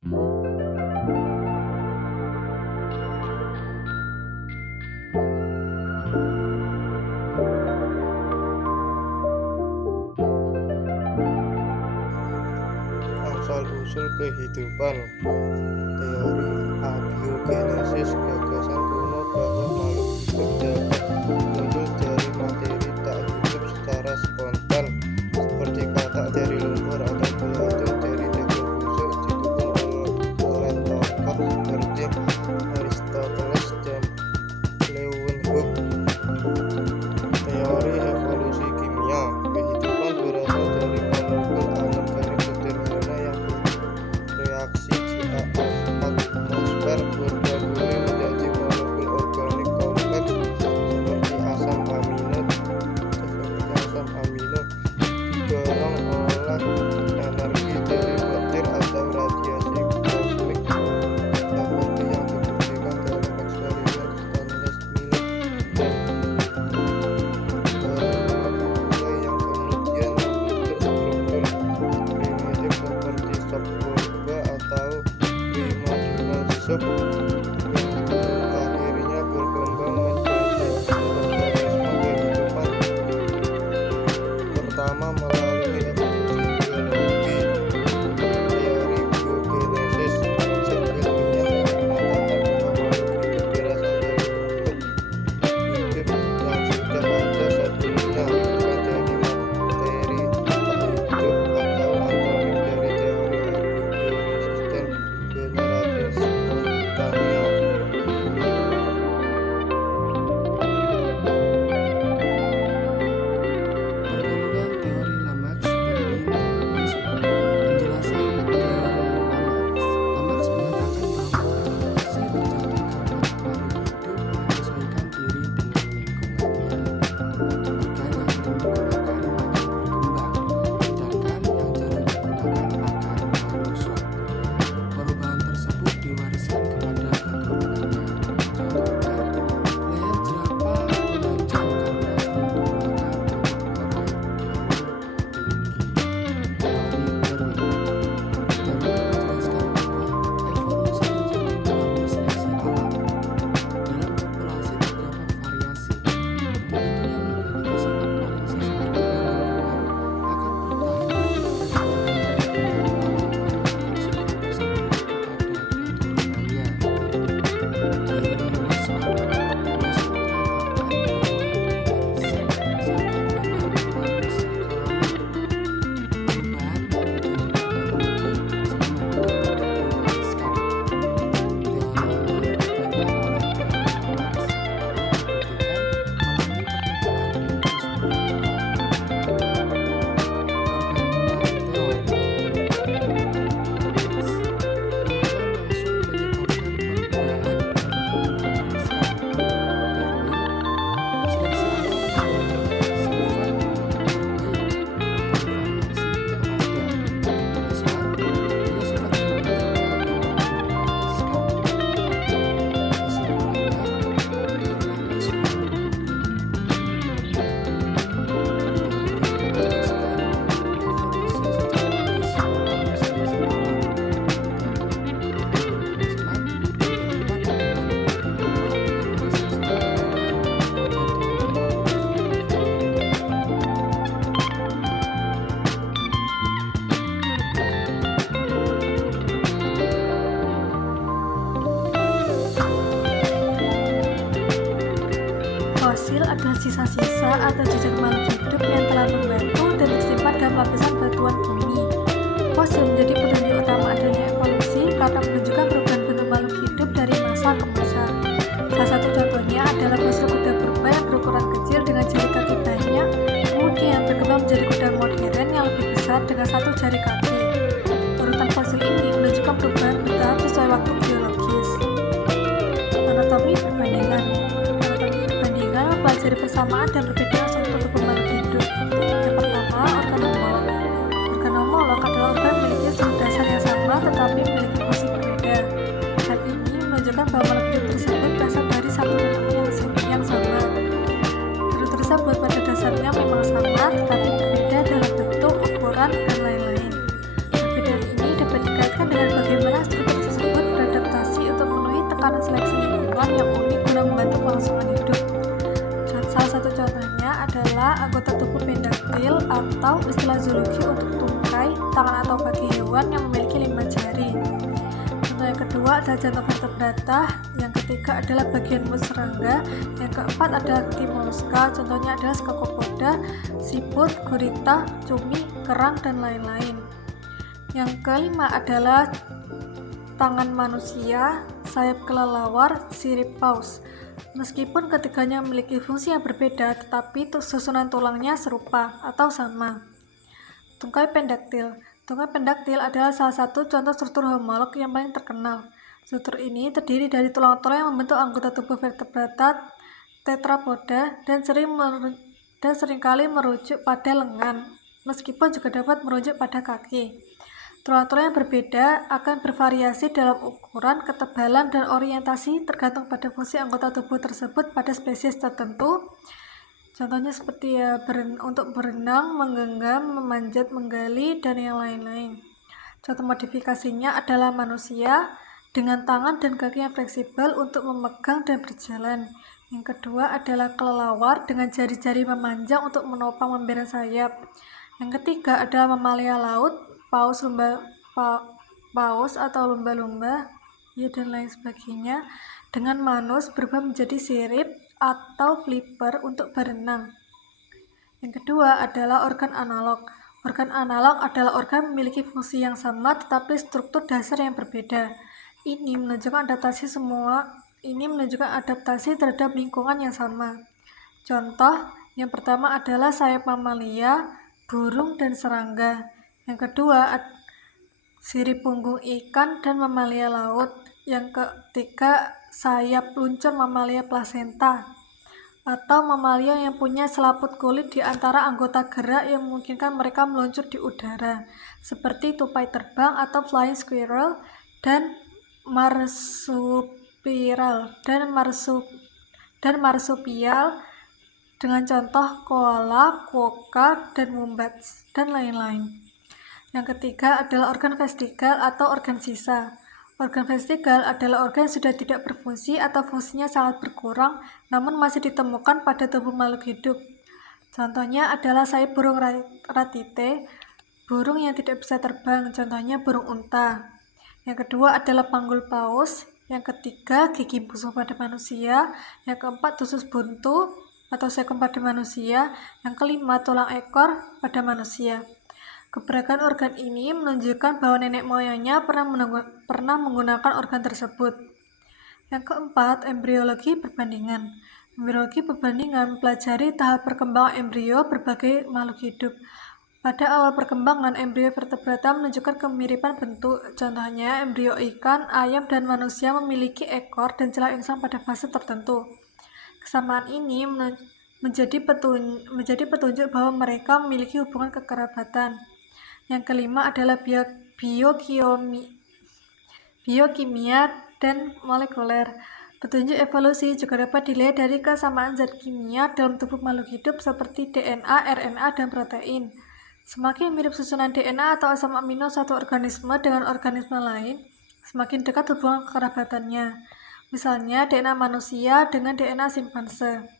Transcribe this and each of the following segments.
Asal-usul kehidupan. Teori abiogenesis, gagasan kuno bahwa makhluk hidup dapat muncul dari materi tak hidup secara spontan, seperti katak dari lumpur atau belatung dari daging busuk, didukung oleh tokoh seperti Aristoteles dan Leeuwenhoek. Teori evolusi kimia. Kehidupan berasal dari molekul anorganik sederhana yang bereaksi di atmosfer bergabungnya menjadi molekul organik kompleks seperti asam amino, didorong oleh energi dari petir atau radiasi kosmik, seperti yang dibuktikan dalam eksperimen Stainless Miller dan molekul yang kemudian membentuk struktur primitif seperti sop boba atau primordial soup, yang akhirnya berkembang menjadi organisme kehidupan pertama melalui evolusi biologi. Teori biogenesis, konsep ilmiah yang menyatakan bahwa makhluk hidup berasal dari makhluk hidup yang sudah ada sebelumnya, bukan dari materi tak hidup, atau akronim dari teori abiogenesis dan generatif spontania. Perkembangan teori Lamarck, Darwin, dan Weismann. Penjelasan teori Lamarck. Lamarck mengatakan bahwa evolusi terjadi karena makhluk hidup menyesuaikan diri dengan lingkungannya. Organ yang sering digunakan makin berkembang, sedangkan yang jarang digunakan akan menyusut. Perubahan tersebut diwariskan kepada keturunannya. Contohnya, leher jerapah memanjang karena sering digunakan untuk meraih daun tinggi. Teori Darwin. Darwin menjelaskan bahwa evolusi terjadi melalui seleksi alam. Dalam populasi terdapat variasi. Individu yang memiliki sifat paling sesuai dengan lingkungan akan bertahan hidup dan berkembang biak dalam menanamkan sifat tersebut kepada keturunannya. Teori Weismann. Weismann menyatakan bahwa warisan sangat pengaruh pada psikologi. Perubahan yang terjadi pada makhluk selama hidup tidak diwariskan. Teori ini dibantah oleh teori Lamarck, yang membuktikan melalui percobaan biologis berulang. Perbandingan teori. X. Hubungan langsung menyebabkan perubahan yang diwariskan. Darwin. Seleksi alam memberikan sifat terbaik dari variasi yang ada. Weismann. Hanya sifat terbaik yang diwariskan. Kesimpulannya, teori Lamarck mendukung bumi. Teori Darwin menjelaskan evolusi secara logis melalui seleksi alam, dan teori Weismann kehidupan adalah bukti bahwa variasi sederhana menjadi makhluk hidup. Fosil adalah sisa-sisa atau jejak makhluk hidup yang telah membantu dan tersimpan dalam lapisan batuan bumi. Fosil menjadi petunjuk utama adanya evolusi karena menunjukkan perubahan bentuk makhluk hidup dari masa ke masa. Salah satu contohnya adalah fosil kuda purba yang berukuran kecil dengan jari kaki banyak, kemudian berkembang menjadi kuda modern yang lebih besar dengan satu jari kaki. Urutan fosil ini menunjukkan perubahan bertahap sesuai waktu biologis. Anatomi perbandingan. Anatomi perbandingan mempelajari persamaan dan perbedaan struktur makhluk hidup. Yang pertama, organomolog. Organomolog adalah organ memiliki struktur dasar yang sama tetapi memiliki fungsi berbeda. Hal ini menunjukkan bahwa makhluk hidup tersebut berasal dari satu bentuk yang sama. Bentuk tersebut pada dasarnya memang sama tetapi berbeda dalam bentuk, ukuran, dan lain-lain. Perbedaan ini dapat dikaitkan dengan bagaimana ada jantung vertebrata, yang ketiga adalah bagian mulut serangga, yang keempat adalah kaki moluska, contohnya adalah Scacopoda, siput, gurita, cumi, kerang, dan lain-lain. Yang kelima adalah tangan manusia, sayap kelelawar, sirip paus. Meskipun ketiganya memiliki fungsi yang berbeda, tetapi susunan tulangnya serupa atau sama. Tungkai pendaktil. Tungkai pendaktil adalah salah satu contoh struktur homolog yang paling terkenal. Struktur ini terdiri dari tulang-tulang yang membentuk anggota tubuh vertebrata tetrapoda dan seringkali merujuk pada lengan, meskipun juga dapat merujuk pada kaki. Tulang-tulang yang berbeda akan bervariasi dalam ukuran, ketebalan, dan orientasi tergantung pada fungsi anggota tubuh tersebut pada spesies tertentu. Contohnya seperti untuk berenang, menggenggam, memanjat, menggali, dan yang lain-lain. Contoh modifikasinya adalah manusia dengan tangan dan kaki yang fleksibel untuk memegang dan berjalan. Yang kedua adalah kelelawar dengan jari-jari memanjang untuk menopang memberi sayap. Yang ketiga adalah mamalia laut, paus atau lumba-lumba, dan lain sebagainya, dengan manus berubah menjadi sirip atau flipper untuk berenang. Yang kedua adalah organ analog. Organ analog adalah organ memiliki fungsi yang sama tetapi struktur dasar yang berbeda. Ini menunjukkan adaptasi terhadap lingkungan yang sama. Contoh yang pertama adalah sayap mamalia, burung, dan serangga. Yang kedua sirip punggung ikan dan mamalia laut. Yang ketiga sayap luncur mamalia placenta atau mamalia yang punya selaput kulit di antara anggota gerak yang memungkinkan mereka meluncur di udara, seperti tupai terbang atau flying squirrel dan marsupial dengan contoh koala, quokka, dan wombats, dan lain-lain. Yang ketiga adalah organ vestigal atau organ sisa. Organ vestigal adalah organ yang sudah tidak berfungsi atau fungsinya sangat berkurang, namun masih ditemukan pada tubuh makhluk hidup. Contohnya adalah sayap burung ratite, burung yang tidak bisa terbang, contohnya burung unta. Yang kedua adalah panggul paus. Yang ketiga gigi busuk pada manusia. Yang keempat usus buntu atau sekam pada manusia. Yang kelima tulang ekor pada manusia. Keberagaman organ ini menunjukkan bahwa nenek moyangnya pernah menggunakan organ tersebut. Yang keempat, embriologi perbandingan. Embriologi perbandingan mempelajari tahap perkembangan embrio berbagai makhluk hidup. Pada awal perkembangan, embrio vertebrata menunjukkan kemiripan bentuk. Contohnya, embrio ikan, ayam, dan manusia memiliki ekor dan celah insang pada fase tertentu. Kesamaan ini menjadi petunjuk bahwa mereka memiliki hubungan kekerabatan. Yang kelima adalah biokimia dan molekuler. Petunjuk evolusi juga dapat dilihat dari kesamaan zat kimia dalam tubuh makhluk hidup seperti DNA, RNA, dan protein. Semakin mirip susunan DNA atau asam amino satu organisme dengan organisme lain, semakin dekat hubungan kekerabatannya. Misalnya DNA manusia dengan DNA simpanse.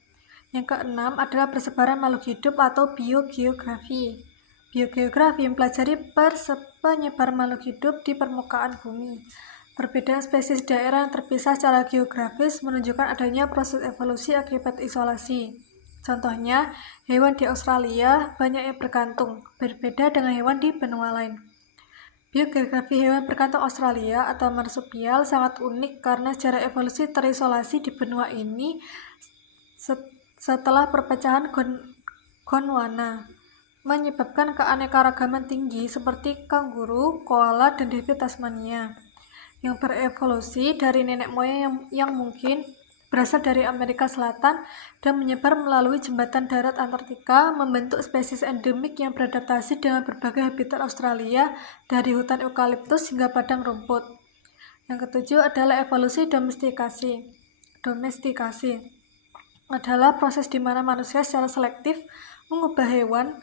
Yang keenam adalah persebaran makhluk hidup atau biogeografi. Biogeografi mempelajari penyebaran makhluk hidup di permukaan bumi. Perbedaan spesies daerah yang terpisah secara geografis menunjukkan adanya proses evolusi akibat isolasi. Contohnya, hewan di Australia banyak yang berkantung, berbeda dengan hewan di benua lain. Biogeografi hewan berkantung Australia atau marsupial sangat unik karena secara evolusi terisolasi di benua ini setelah perpecahan Gondwana, menyebabkan keanekaragaman tinggi seperti kanguru, koala, dan David Tasmania yang berevolusi dari nenek moyang yang mungkin berasal dari Amerika Selatan dan menyebar melalui jembatan darat Antartika, membentuk spesies endemik yang beradaptasi dengan berbagai habitat Australia dari hutan eukaliptus hingga padang rumput. Yang ketujuh adalah evolusi domestikasi. Domestikasi adalah proses di mana manusia secara selektif mengubah hewan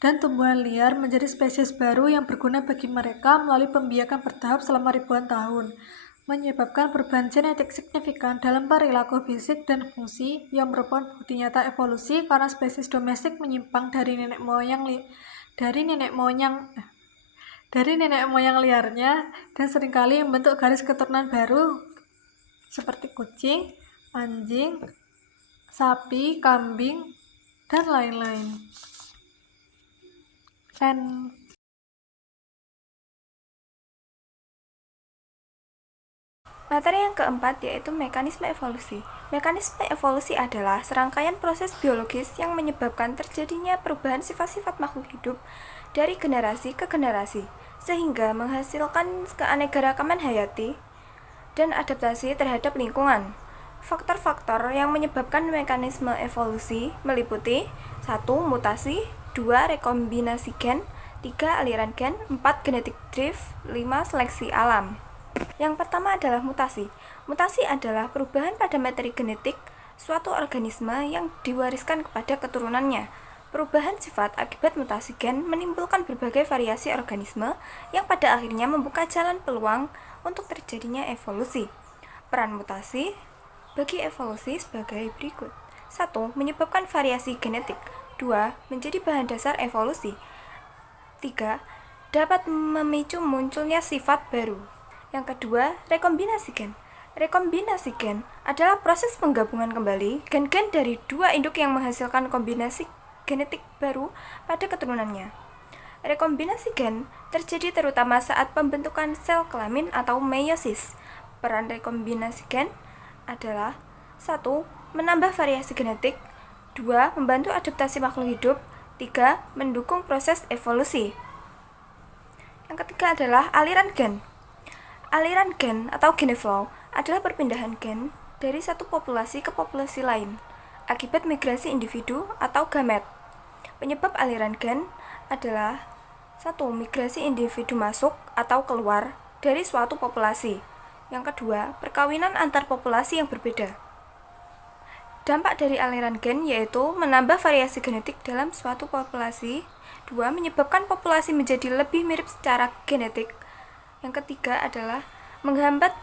dan tumbuhan liar menjadi spesies baru yang berguna bagi mereka melalui pembiakan bertahap selama ribuan tahun, menyebabkan perubahan genetik signifikan dalam perilaku fisik dan fungsi yang merupakan bukti nyata evolusi karena spesies domestik menyimpang dari nenek moyang dari nenek moyang liarnya dan seringkali membentuk garis keturunan baru seperti kucing, anjing, sapi, kambing, dan lain-lain. Materi yang keempat yaitu mekanisme evolusi. Mekanisme evolusi adalah serangkaian proses biologis yang menyebabkan terjadinya perubahan sifat-sifat makhluk hidup dari generasi ke generasi, sehingga menghasilkan keanekaragaman hayati dan adaptasi terhadap lingkungan. Faktor-faktor yang menyebabkan mekanisme evolusi meliputi 1. Mutasi, 2. Rekombinasi gen, 3. Aliran gen, 4. Genetic drift, 5. Seleksi alam. Yang pertama adalah mutasi. Mutasi adalah perubahan pada materi genetik suatu organisme yang diwariskan kepada keturunannya. Perubahan sifat akibat mutasi gen menimbulkan berbagai variasi organisme yang pada akhirnya membuka jalan peluang untuk terjadinya evolusi. Peran mutasi bagi evolusi sebagai berikut. 1. Menyebabkan variasi genetik. 2. Menjadi bahan dasar evolusi. 3. Dapat memicu munculnya sifat baru. Yang kedua, rekombinasi gen. Rekombinasi gen adalah proses penggabungan kembali gen-gen dari dua induk yang menghasilkan kombinasi genetik baru pada keturunannya. Rekombinasi gen terjadi terutama saat pembentukan sel kelamin atau meiosis. Peran rekombinasi gen adalah 1. Menambah variasi genetik, 2. Membantu adaptasi makhluk hidup, 3. Mendukung proses evolusi. Yang ketiga adalah aliran gen. Aliran gen atau gene flow adalah perpindahan gen dari satu populasi ke populasi lain akibat migrasi individu atau gamet. Penyebab aliran gen adalah 1. Migrasi individu masuk atau keluar dari suatu populasi. Yang kedua, perkawinan antar populasi yang berbeda. Dampak dari aliran gen yaitu menambah variasi genetik dalam suatu populasi. 2. Menyebabkan populasi menjadi lebih mirip secara genetik. Yang ketiga adalah menghambat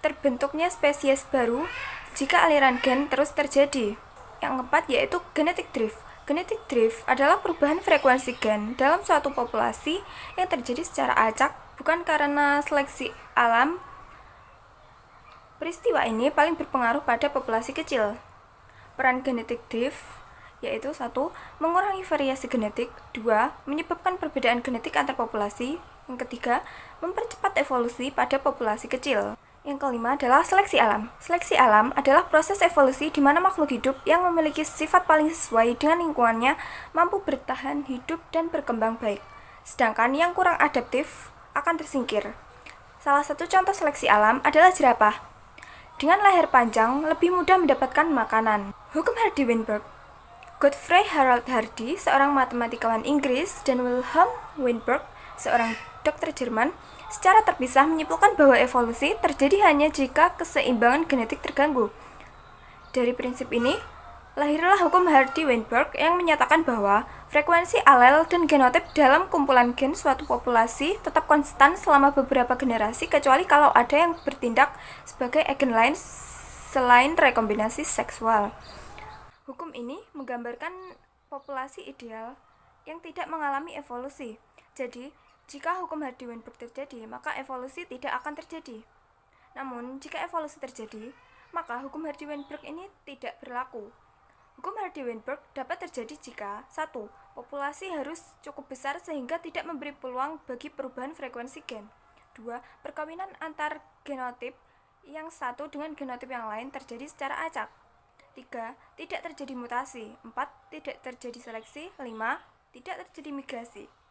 terbentuknya spesies baru jika aliran gen terus terjadi. Yang keempat yaitu genetic drift. Genetic drift adalah perubahan frekuensi gen dalam suatu populasi yang terjadi secara acak, bukan karena seleksi alam. Peristiwa ini paling berpengaruh pada populasi kecil. Peran genetic drift yaitu 1. Mengurangi variasi genetik, 2. Menyebabkan perbedaan genetik antar populasi, yang ketiga, mempercepat evolusi pada populasi kecil. Yang kelima adalah seleksi alam. Seleksi alam adalah proses evolusi di mana makhluk hidup yang memiliki sifat paling sesuai dengan lingkungannya mampu bertahan hidup dan berkembang baik, sedangkan yang kurang adaptif akan tersingkir. Salah satu contoh seleksi alam adalah jerapah. Dengan leher panjang, lebih mudah mendapatkan makanan. Hukum Hardy-Weinberg. Godfrey Harold Hardy, seorang matematikawan Inggris, dan Wilhelm Weinberg, seorang dokter Jerman, secara terpisah menyimpulkan bahwa evolusi terjadi hanya jika keseimbangan genetik terganggu. Dari prinsip ini, lahirlah hukum Hardy-Weinberg yang menyatakan bahwa frekuensi alel dan genotip dalam kumpulan gen suatu populasi tetap konstan selama beberapa generasi kecuali kalau ada yang bertindak sebagai agen lain selain rekombinasi seksual. Hukum ini menggambarkan populasi ideal yang tidak mengalami evolusi. Jadi, jika hukum Hardy-Weinberg terjadi, maka evolusi tidak akan terjadi. Namun, jika evolusi terjadi, maka hukum Hardy-Weinberg ini tidak berlaku. Hukum Hardy-Weinberg dapat terjadi jika 1. Populasi harus cukup besar sehingga tidak memberi peluang bagi perubahan frekuensi gen. 2. Perkawinan antar genotip yang satu dengan genotip yang lain terjadi secara acak. 3. Tidak terjadi mutasi. 4. Tidak terjadi seleksi. 5. Tidak terjadi migrasi.